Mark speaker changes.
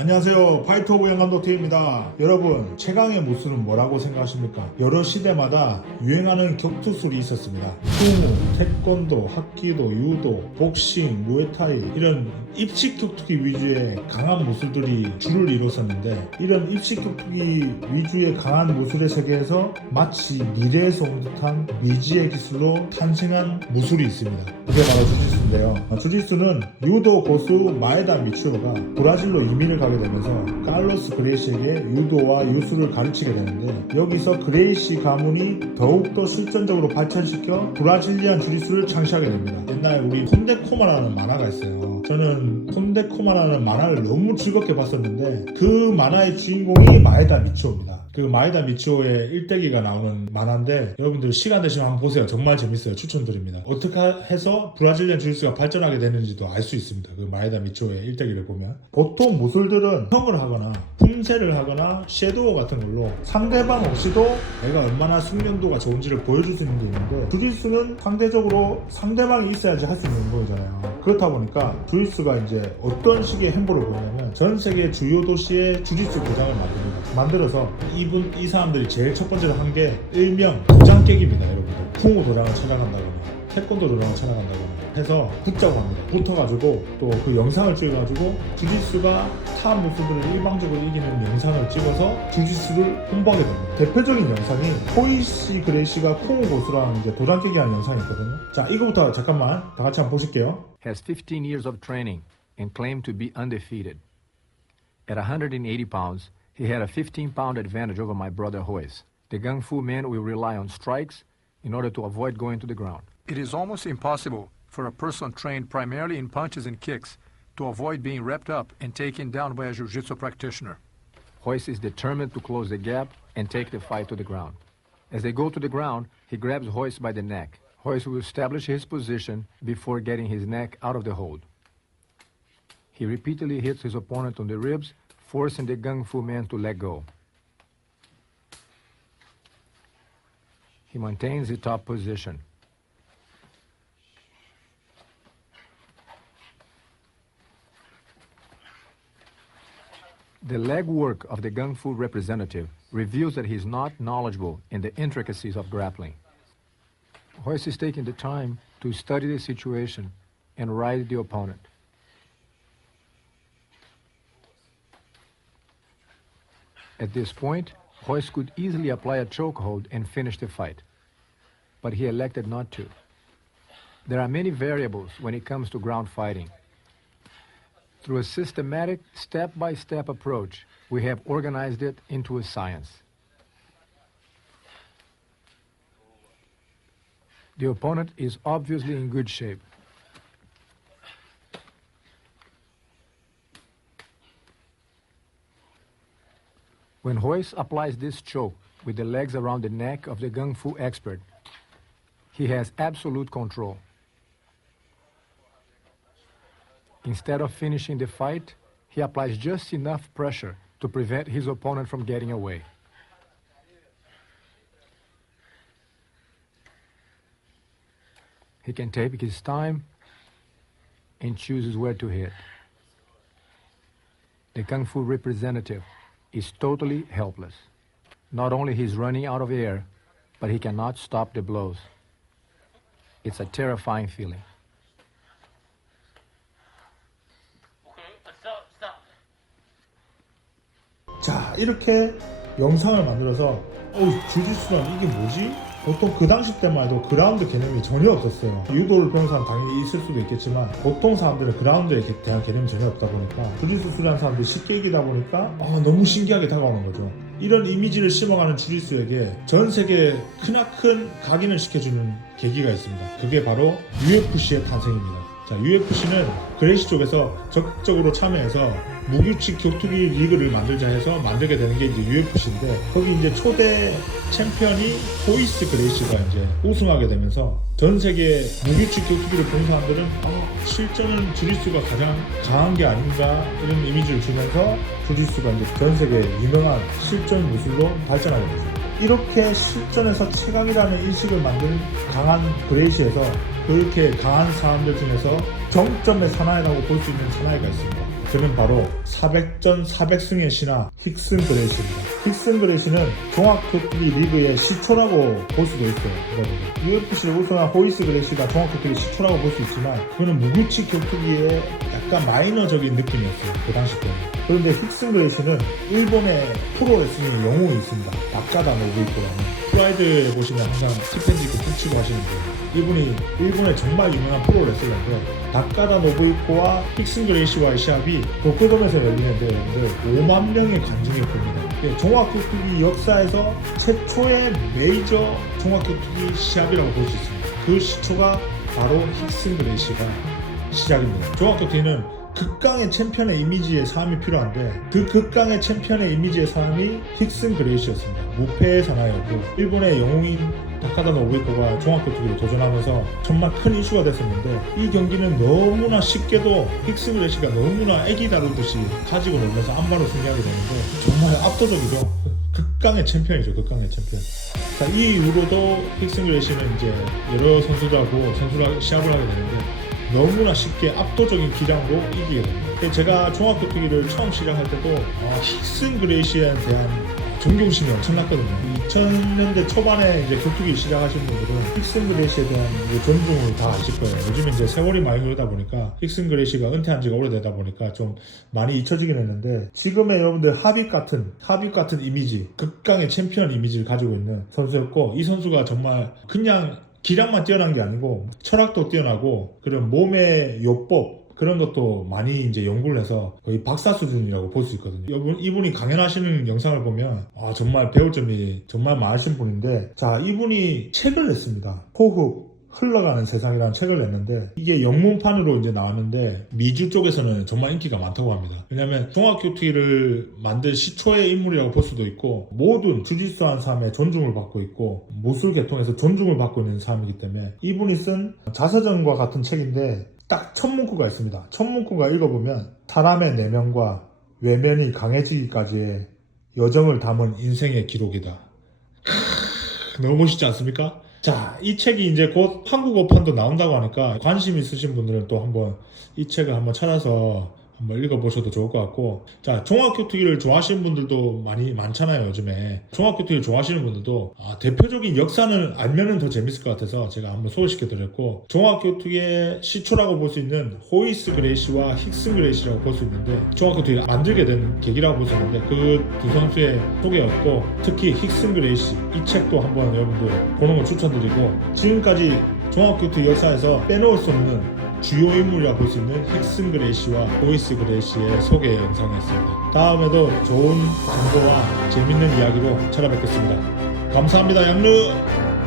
Speaker 1: 안녕하세요. 파이터 오브 양감독팀입니다. 여러분, 최강의 무술은 뭐라고 생각하십니까? 여러 시대마다 유행하는 격투술이 있었습니다. 수무, 태권도, 합기도, 유도, 복싱, 무에타이 이런 입식 격투기 위주의 강한 무술들이 줄을 이뤘었는데 이런 입식 격투기 위주의 강한 무술의 세계에서 마치 미래에서 온 듯한 미지의 기술로 탄생한 무술이 있습니다. 그게 바로 주짓수 인데요. 어, 주짓수는 유도 고수 마에다 미츠로가 브라질로 이민을 가게 되면서 칼로스 그레이시에게 유도와 유수를 가르치게 되는데 여기서 그레이시 가문이 더욱더 실전적으로 발전시켜 브라질리안 주짓수를 창시하게 됩니다. 옛날에 우리 콘데코마라는 만화가 있어요. 저는 콘데코마라는 만화를 너무 즐겁게 봤었는데 그 만화의 주인공이 마에다 미츠오입니다. 그 마에다 미츠오의 일대기가 나오는 만화인데 여러분들 시간 되시면 한번 보세요. 정말 재밌어요. 추천드립니다. 어떻게 해서 브라질리안 주짓수가 발전하게 되는지도 알 수 있습니다. 그 마에다 미츠오의 일대기를 보면 보통 무술들은 형을 하거나 품새를 하거나 섀도우 같은 걸로 상대방 없이도 내가 얼마나 숙련도가 좋은지를 보여줄 수 있는 게 있는데 주짓수는 상대적으로 상대방이 있어야지 할 수 있는 운동이잖아요. 그렇다 보니까 주짓수가 이제 어떤 식의 행보를 보냐면 전 세계 주요 도시에 주짓수 도장을 만듭니다. 만들어서 이분 이 사람들이 제일 첫 번째로 한 게 일명 도장 깨기입니다, 여러분들. 풍우 도장을 찾아간다거나 태권도 도장을 찾아간다거나 해서 붙자고 합니다. 붙어가지고 또 그 영상을 찍어가지고 주짓수가 타 무술들을 일방적으로 이기는 영상을 찍어서 주짓수를 홍보하게 됩니다. 대표적인 영상이 호이시 그레이시가 콩우 고수랑 이제 도장 깨기 하는 영상이 있거든요. 자, 이거부터 잠깐만 다 같이 한번 보실게요.
Speaker 2: has 15 years of training and claimed to be undefeated. At 180 pounds, he had a 15 pound advantage over my brother Hoyes. The Gung Fu man will rely on strikes in order to avoid going to the ground.
Speaker 3: It is almost impossible for a person trained primarily in punches and kicks to avoid being wrapped up and taken down by a jiu-jitsu practitioner.
Speaker 2: Hoyes is determined to close the gap and take the fight to the ground. As they go to the ground, he grabs Hoyes by the neck. Hoyes will establish his position before getting his neck out of the hold. He repeatedly hits his opponent on the ribs, forcing the Gung Fu man to let go. He maintains the top position. The leg work of the Gung Fu representative reveals that he is not knowledgeable in the intricacies of grappling. Hoyce is taking the time to study the situation and ride the opponent. At this point, Hoyce could easily apply a chokehold and finish the fight, but he elected not to. There are many variables when it comes to ground fighting. Through a systematic, step by step approach, we have organized it into a science. The opponent is obviously in good shape. When Hoyce applies this choke with the legs around the neck of the Gung Fu expert, he has absolute control. Instead of finishing the fight, he applies just enough pressure to prevent his opponent from getting away. He can take his time and chooses where to hit. The Kung Fu representative is totally helpless. Not only he's running out of air, but he cannot stop the blows. It's a terrifying feeling.
Speaker 4: Okay, stop, stop.
Speaker 1: 자 이렇게 영상을 만들어서 어우 주짓수란 이게 뭐지? 보통 그 당시 때만 해도 그라운드 개념이 전혀 없었어요. 유도를 배운 사람 당연히 있을 수도 있겠지만 보통 사람들은 그라운드에 개- 대한 개념이 전혀 없다 보니까 주짓수 수련 사람들이 쉽게 이기다 보니까 아, 너무 신기하게 다가오는 거죠. 이런 이미지를 심어가는 주짓수에게 전 세계에 크나큰 각인을 시켜주는 계기가 있습니다. 그게 바로 UFC의 탄생입니다. 자, UFC는 그레이시 쪽에서 적극적으로 참여해서 무규칙 격투기 리그를 만들자 해서 만들게 되는 게 이제 UFC인데 거기 이제 초대 챔피언이 호이스 그레이시가 이제 우승하게 되면서 전 세계 무규칙 격투기를 본 사람들은 어, 실전은 주짓수가 가장 강한 게 아닌가 이런 이미지를 주면서 주짓수가 이제 전 세계 유명한 실전 무술로 발전하게 됐습니다. 이렇게 실전에서 최강이라는 인식을 만든 강한 그레이시에서 그렇게 강한 사람들 중에서 정점의 사나이라고 볼 수 있는 사나이가 있습니다. 그는 바로 400전 400승의 신화 힉슨 그레이시입니다. 힉슨 그레이시는 종합격투기 리그의 시초라고 볼 수도 있어요. 여러분들. UFC를 우승한 호이스 그레이시가 종합격투기 시초라고 볼 수 있지만 그는 무규칙 격투기의 약간 마이너적인 느낌이었어요. 그 당시 때는. 그런데 힉슨 그레이시는 일본의 프로 레슬링 영웅이 있습니다. 낙가다 노부이코라는. 프라이드에 보시면 항상 스펜지 그 붙이고 하시는 분. 이분이 일본의 정말 유명한 프로 레슬러인데 낙가다 노부이코와 힉슨 그레이시와의 시합이 도쿄돔에서 열리는데 여러분들 5만 명의 관중이 봅니다. 예, 종합격투기 역사에서 최초의 메이저 종합격투기 시합이라고 볼 수 있습니다. 그 시초가 바로 힉슨 그레이시가 시작입니다. 종합격투기는 극강의 챔피언의 이미지의 사람이 필요한데 그 극강의 챔피언의 이미지의 사람이 힉슨 그레이시였습니다. 무패의 사나이였고 일본의 영웅인 다카다 노부이코가 종합격 투기를 도전하면서 정말 큰 이슈가 됐었는데 이 경기는 너무나 쉽게도 힉슨 그레이시가 너무나 애기 다루듯이 가지고 놀면서 안바로 승리하게 되는데 정말 압도적이죠. 극강의 챔피언이죠. 극강의 챔피언. 자, 이 이후로도 힉슨 그레이시는 이제 여러 선수들하고 선수랑 시합을 하게 되는데 너무나 쉽게 압도적인 기량으로 이기게 됩니다. 그래서 제가 종합격투기를 처음 시작할 때도 어, 힉슨 그레이시에 대한 존경심이 엄청났거든요. 2000년대 초반에 이제 격투기 시작하신 분들은 힉슨 그레이시에 대한 존중을 다 아실 거예요. 요즘에 이제 세월이 많이 흐르다 보니까 힉슨 그레이시가 은퇴한 지가 오래되다 보니까 좀 많이 잊혀지긴 했는데 지금의 여러분들 하빕 같은 하빕 같은 이미지, 극강의 챔피언 이미지를 가지고 있는 선수였고 이 선수가 정말 그냥 기량만 뛰어난 게 아니고 철학도 뛰어나고 그런 몸의 요법 그런 것도 많이 이제 연구를 해서 거의 박사 수준이라고 볼 수 있거든요. 이분, 이분이 강연하시는 영상을 보면 아, 정말 배울 점이 정말 많으신 분인데 자 이분이 책을 냈습니다. 호흡 흘러가는 세상이라는 책을 냈는데 이게 영문판으로 이제 나왔는데 미주 쪽에서는 정말 인기가 많다고 합니다. 왜냐하면 종합교투기를 만든 시초의 인물이라고 볼 수도 있고 모든 주짓수 한 사람의 존중을 받고 있고 무술 계통에서 존중을 받고 있는 사람이기 때문에 이분이 쓴 자서전과 같은 책인데 딱 첫 문구가 있습니다. 첫 문구가 읽어보면 사람의 내면과 외면이 강해지기까지의 여정을 담은 인생의 기록이다. 너무 멋있지 않습니까? 자, 이 책이 이제 곧 한국어판도 나온다고 하니까 관심 있으신 분들은 또 한번 이 책을 한번 찾아서 한번 읽어보셔도 좋을 것 같고. 자 종합교투기를 좋아하시는 분들도 많이 많잖아요 요즘에. 종합교투기를 좋아하시는 분들도 아, 대표적인 역사는 알면은 더 재밌을 것 같아서 제가 한번 소개시켜 드렸고 종합교투기의 시초라고 볼 수 있는 호이스 그레이시와 힉슨 그레이시라고 볼 수 있는데 종합교투기를 만들게 된 계기라고 볼 수 있는데 그 두 선수의 소개였고 특히 힉슨 그레이시 이 책도 한번 여러분들 보는 걸 추천드리고 지금까지 종합교투기 역사에서 빼놓을 수 없는 주요 인물이라 볼수 있는 힉슨 그레이시와 보이스 그레이시의 소개 영상이었습니다. 다음에도 좋은 정보와 재밌는 이야기로 찾아뵙겠습니다. 감사합니다. 양루!